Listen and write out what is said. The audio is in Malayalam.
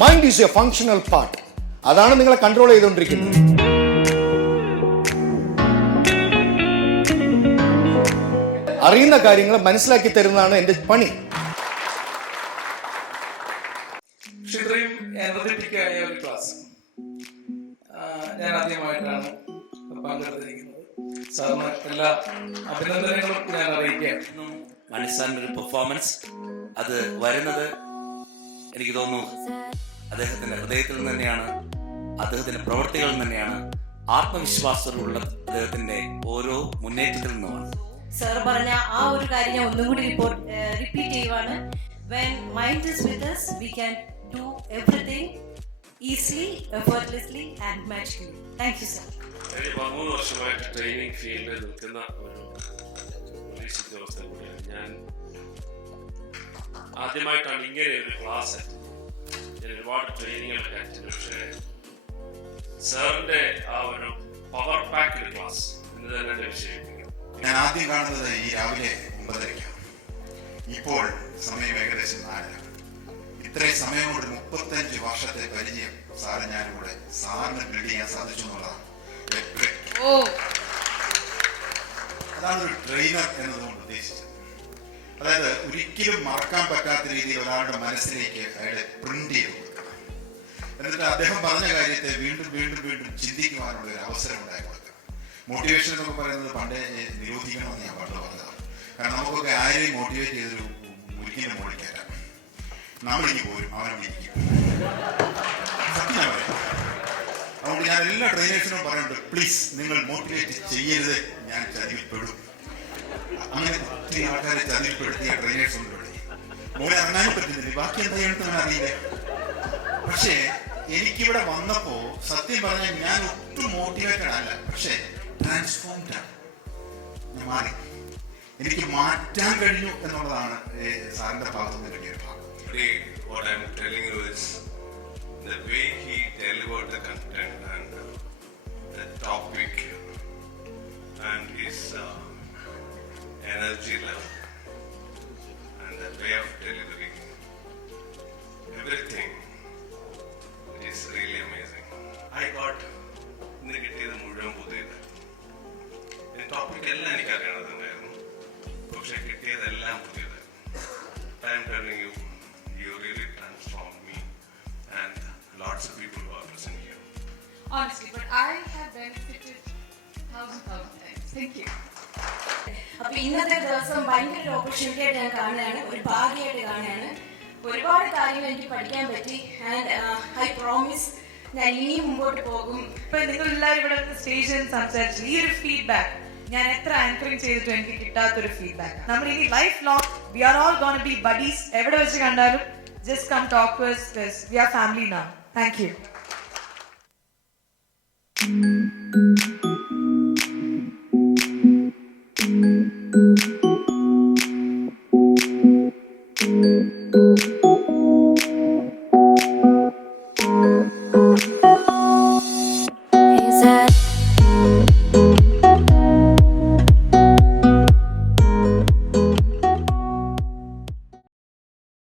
Mind is A functional part. അതാണ് നിങ്ങളെ കൺട്രോൾ ചെയ്തുകൊണ്ടിരിക്കുന്നത്. അറിയുന്ന കാര്യങ്ങൾ മനസ്സിലാക്കി തരുന്നതാണ് എൻ്റെ പണി. ഇത്രയും എനർജറ്റിക് ആയ ഒരു ക്ലാസ് ഞാൻ ആദ്യമായിട്ടാണ് പങ്കെടുത്തിരിക്കുന്നത്. സാറിന് എല്ലാ അഭിനന്ദനങ്ങളും ഞാൻ അറിയിക്കുകയാണ്. മണിസാറിന്റെ ഒരു പെർഫോമൻസ് അത് വരുന്നത് എനിക്ക് തോന്നുന്നു അദ്ദേഹത്തിന്റെ ഹൃദയത്തിൽ നിന്ന് തന്നെയാണ്, അദ്ദേഹത്തിന്റെ പ്രവൃത്തികളിൽ നിന്ന് തന്നെയാണ്, ആത്മവിശ്വാസമുള്ള അദ്ദേഹത്തിന്റെ ഓരോ മുന്നേറ്റത്തിൽ നിന്നുമാണ്. സർ പറഞ്ഞ ആ ഒരു കാര്യം ഞാൻ ഒന്നും കൂടി റിപ്പീറ്റ് ചെയ്യുവാണ്. When mind is with us, we can do everything easily, effortlessly and magically. Thank you, sir. 13 വർഷമായിട്ട് ട്രെയിനിങ് ഫീൽഡിൽ നിൽക്കുന്ന ഒരു പോലീസ് ഉദ്യോഗസ്ഥൻ കൂടിയാണ് ഞാൻ. ആദ്യമായിട്ടാണ് ഇങ്ങനെ ഒരു ക്ലാസ്. ഞാൻ ഒരുപാട് ട്രെയിനിങ്ങുകളൊക്കെ അറ്റൻഡ്, പക്ഷേ സാറിന്റെ ആ ഒരു പവർ പാക്ഡ് ക്ലാസ് എന്ന് തന്നെ എന്നെ വിശേഷിപ്പിക്കും. ഞാൻ ആദ്യം കാണുന്നത് ഈ രാവിലെ 9:30. ഇപ്പോൾ സമയം ഏകദേശം 4. ഇത്രയും സമയം കൊണ്ട് 35 വർഷത്തെ പരിചയം സാറ് ഞാനും കൂടെ സാറിന് ബിൽഡ് ചെയ്യാൻ സാധിച്ചു എന്നുള്ളതാണ്. അതാണ് ഒരു ട്രെയിനർ എന്നതുകൊണ്ട് ഉദ്ദേശിച്ചത്. അതായത് ഒരിക്കലും മറക്കാൻ പറ്റാത്ത രീതിയിൽ ഒരാളുടെ മനസ്സിലേക്ക് അയാളെ പ്രിന്റ് ചെയ്ത് കൊടുക്കണം. എന്നിട്ട് അദ്ദേഹം പറഞ്ഞ കാര്യത്തെ വീണ്ടും വീണ്ടും വീണ്ടും ചിന്തിക്കുവാനുള്ള ഒരു അവസരം ഉണ്ടായി കൊടുക്കണം. മോട്ടിവേഷൻ എന്നൊക്കെ പറയുന്നത് പണ്ടേ നിരോധിക്കണമെന്ന് ഞാൻ പണ്ട് പറഞ്ഞതാണ്. കാരണം നമുക്കൊക്കെ ആരെയും മോട്ടിവേറ്റ് ചെയ്തൊരു ഒരിക്കലും മോളിക്കയറ്റാം. നമ്മളിങ്ങി പോരും, അവനവിടെ ഇരിക്കും. സത്യം ഞാൻ പറയാം. അതുകൊണ്ട് ഞാൻ എല്ലാ ട്രെയിനേഴ്സിനും പറയുന്നുണ്ട്, പ്ലീസ് നിങ്ങൾ മോട്ടിവേറ്റ് ചെയ്യരുത്, ഞാൻ ചതിയിൽപ്പെടും. അങ്ങനെ ഒത്തിരി ആൾക്കാരെ ചതിയിൽപ്പെടുത്തിയ ട്രെയിനേഴ്സ് ഉണ്ട്. മോനെ ഇറങ്ങാനും പറ്റുന്നില്ല, ബാക്കി എന്താ ചെയ്യണമെന്ന് അറിയില്ല. പക്ഷേ എനിക്കിവിടെ വന്നപ്പോ സത്യം പറഞ്ഞാൽ ഞാൻ ഒട്ടും മോട്ടിവേറ്റഡ് അല്ല, പക്ഷേ ട്രാൻസ്ഫോംഡ് ആണ്. ഞാൻ മാറി, എനിക്ക് മാറ്റാൻ കഴിഞ്ഞു എന്നുള്ളതാണ് സാറിന്റെ ഭാഗത്തുനിന്ന് കിട്ടിയ ഒരു ഭാഗം. What I'm telling you is the way he delivered the content and the topic and his energy level and the way of delivery, everything is really amazing. I got ഇന്ന് കിട്ടിയത് മുഴുവൻ പുതിയത്. ടോപ്പിക് എല്ലാം എനിക്ക് അറിയണതുണ്ടായിരുന്നു, പക്ഷെ കിട്ടിയതെല്ലാം പുതിയതായിരുന്നു. I'm telling you, you really transformed me and lots of people who are present here. Honestly, but I have benefited thousand times. Thank you. അപ്പൊ ഇന്നത്തെ ദിവസം ഭയങ്കര ഒരു ഓപ്പർച്യൂണിറ്റി ആയിട്ട് ഞാൻ കാണുകയാണ്, ഒരു ഭാഗ്യമായിട്ട് കാണുകയാണ്. ഒരുപാട് കാര്യങ്ങൾ എനിക്ക് പഠിക്കാൻ പറ്റി. ആൻഡ് ഐ പ്രോമിസ് ഞാൻ ഇനിയും മുമ്പോട്ട് പോകും. ഇപ്പൊ നിങ്ങൾ എല്ലാവരും ഇവിടെ സ്റ്റേജിൽ സംസാരിച്ചു, ഈ ഒരു ഫീഡ്ബാക്ക് ഞാൻ എത്ര ആങ്കറിംഗ് ചെയ്തിട്ടും എനിക്ക് കിട്ടാത്തൊരു ഫീഡ്ബാക്ക്. നമ്മൾ ഇനി life long we are all gonna be buddies. എവിടെ വെച്ച് കണ്ടാലും just come talk to us because we are family now. Thank you.